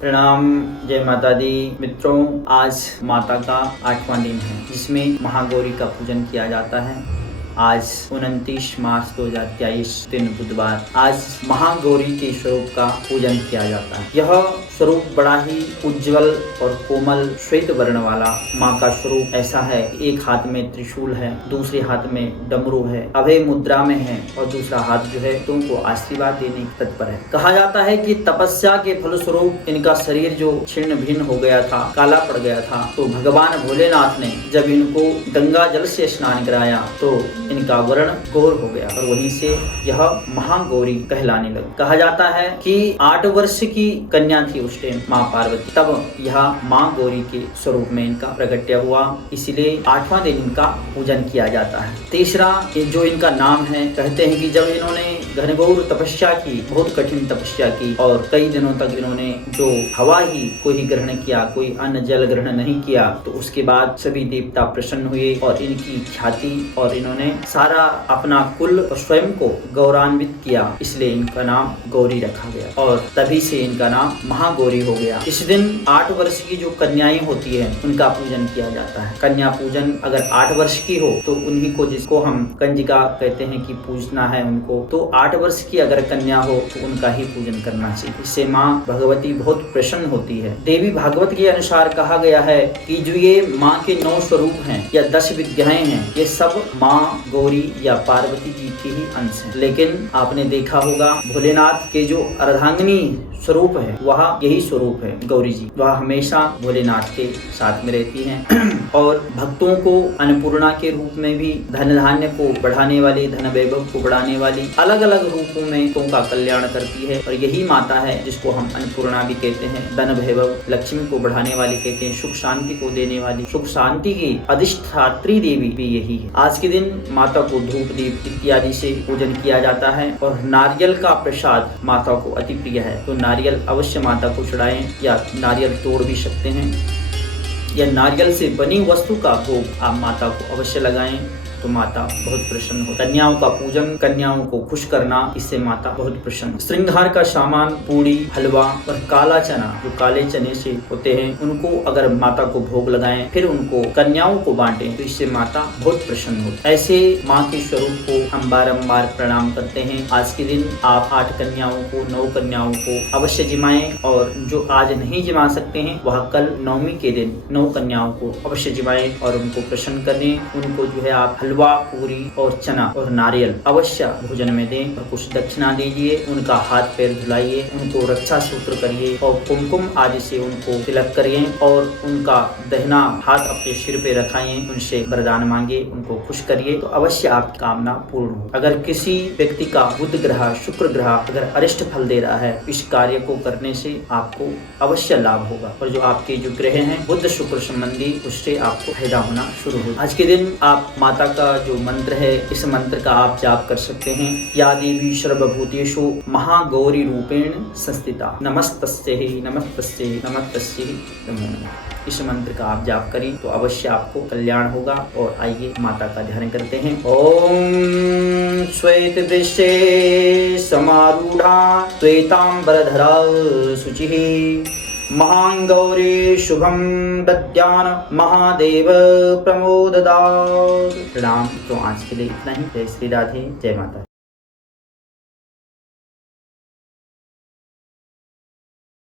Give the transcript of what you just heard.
प्रणाम, जय माता दी। मित्रों, आज माता का 8वां दिन है जिसमें महागौरी का पूजन किया जाता है। आज 29 मार्च 2023 दिन बुधवार, आज महागौरी के स्वरूप का पूजन किया जाता है। यह स्वरूप बड़ा ही उज्जवल और कोमल श्वेत वर्ण वाला माँ का स्वरूप ऐसा है। एक हाथ में त्रिशूल है, दूसरे हाथ में डमरू है, अभय मुद्रा में है और दूसरा हाथ जो है तुमको आशीर्वाद देने की तत्पर है। कहा जाता है कि तपस्या के फलस्वरूप इनका शरीर जो छिन्न भिन्न हो गया था, काला पड़ गया था, तो भगवान भोलेनाथ ने जब इनको गंगा जल से स्नान कराया तो इनका वर्ण गौर हो गया और वहीं से यह महागौरी कहलाने लगी। कहा जाता है कि 8 वर्ष की कन्या थी उस टाइम माँ पार्वती, तब यह माँ गौरी के स्वरूप में इनका प्रकट्य हुआ, इसलिए 8वां दिन इनका पूजन किया जाता है। तीसरा जो इनका नाम है, कहते हैं कि जब इन्होंने घनघोर तपस्या की, बहुत कठिन तपस्या की और कई दिनों तक इन्होंने जो हवा ही को ही ग्रहण किया, कोई अन्न जल ग्रहण नहीं किया, तो उसके बाद सभी देवता प्रसन्न हुए और इनकी ख्याति और इन्होंने सारा अपना कुल और स्वयं को गौरवान्वित किया, इसलिए इनका नाम गौरी रखा गया और तभी से इनका नाम महागौरी हो गया। इस दिन 8 वर्ष की जो कन्याएं होती है उनका पूजन किया जाता है। कन्या पूजन अगर 8 वर्ष की हो तो उन्हीं को, जिसको हम कंजिका कहते हैं कि पूजना है उनको, तो 8 वर्ष की अगर कन्या हो तो उनका ही पूजन करना चाहिए। इससे माँ भगवती बहुत प्रसन्न होती है। देवी भागवत के अनुसार कहा गया है कि जो ये माँ के 9 स्वरूप हैं या 10 विद्याएं हैं, ये सब माँ गौरी या पार्वती जी की ही अंश है। लेकिन आपने देखा होगा भोलेनाथ के जो अर्धांगिनी स्वरूप है वह यही स्वरूप है गौरी जी, वह हमेशा भोलेनाथ के साथ में रहती हैं और भक्तों को अन्नपूर्णा के रूप में भी, धन धान्य को बढ़ाने वाली, धन वैभव को बढ़ाने वाली अलग अलग रूपों में उनका कल्याण करती है और यही माता है जिसको हम अन्नपूर्णा भी कहते हैं। धन वैभव लक्ष्मी को बढ़ाने वाली कहते हैं, सुख शांति को देने वाली, सुख शांति की अधिष्ठात्री देवी भी यही है। आज के दिन माता को धूप दीप इत्यादि से पूजन किया जाता है और नारियल का प्रसाद माता को अति प्रिय है, तो नारियल अवश्य माता को चढ़ाएं या नारियल तोड़ भी सकते हैं या नारियल से बनी वस्तु का भोग आप माता को अवश्य लगाएं, तो माता बहुत प्रसन्न हो। कन्याओं का पूजन, कन्याओं को खुश करना, इससे माता बहुत प्रसन्न। श्रृंगार का सामान, पूड़ी, हलवा और काला चना, जो काले चने से होते हैं, उनको अगर माता को भोग लगाएं, फिर उनको कन्याओं को बांटें, तो इससे माता बहुत प्रसन्न होती है। ऐसे माँ के स्वरूप को हम बारंबार प्रणाम करते हैं। आज के दिन आप 8 कन्याओं को, 9 कन्याओं को अवश्य जिमाएं और जो आज नहीं जिमा सकते हैं वह कल 9वीं के दिन 9 कन्याओं को अवश्य जिमाएं और उनको प्रसन्न करें। उनको जो है आप हलवा, पूरी और चना और नारियल अवश्य भोजन में दें और कुछ दक्षिणा दीजिए। उनका हाथ पैर धुलाइए, उनको रक्षा सूत्र करिए और कुमकुम आदि से उनको तिलक करिए और उनका दहिना हाथ अपने सिर पे रखाइए, उनसे वरदान मांगे, उनको खुश करिए, तो अवश्य आपकी कामना पूर्ण हो। अगर किसी व्यक्ति का बुध ग्रह, शुक्र ग्रह अगर अरिष्ट फल दे रहा है, इस कार्य को करने से आपको अवश्य लाभ होगा और जो आपके जो ग्रह हैं बुध शुक्र संबंधी, उससे आपको फायदा होना शुरू हो। आज के दिन आप माता का जो मंत्र है, इस मंत्र का आप जाप कर सकते हैं। या देवी सर्वभूतेषु महागौरी रूपेण संस्थिता, नमस्तस्यै नमस्तस्यै नमस्तस्यै नमो नमः। इस मंत्र का आप जाप करें तो अवश्य आपको कल्याण होगा। और आइए माता का ध्यान करते हैं। ओम श्वेत वृषे समारूढ़ा श्वेतांबरधरा शुचिः महागौरी शुभम दद्यान महादेव प्रमोददात। प्रणाम। तो आज के लिए इतना ही। जय श्री राधे, जय माता।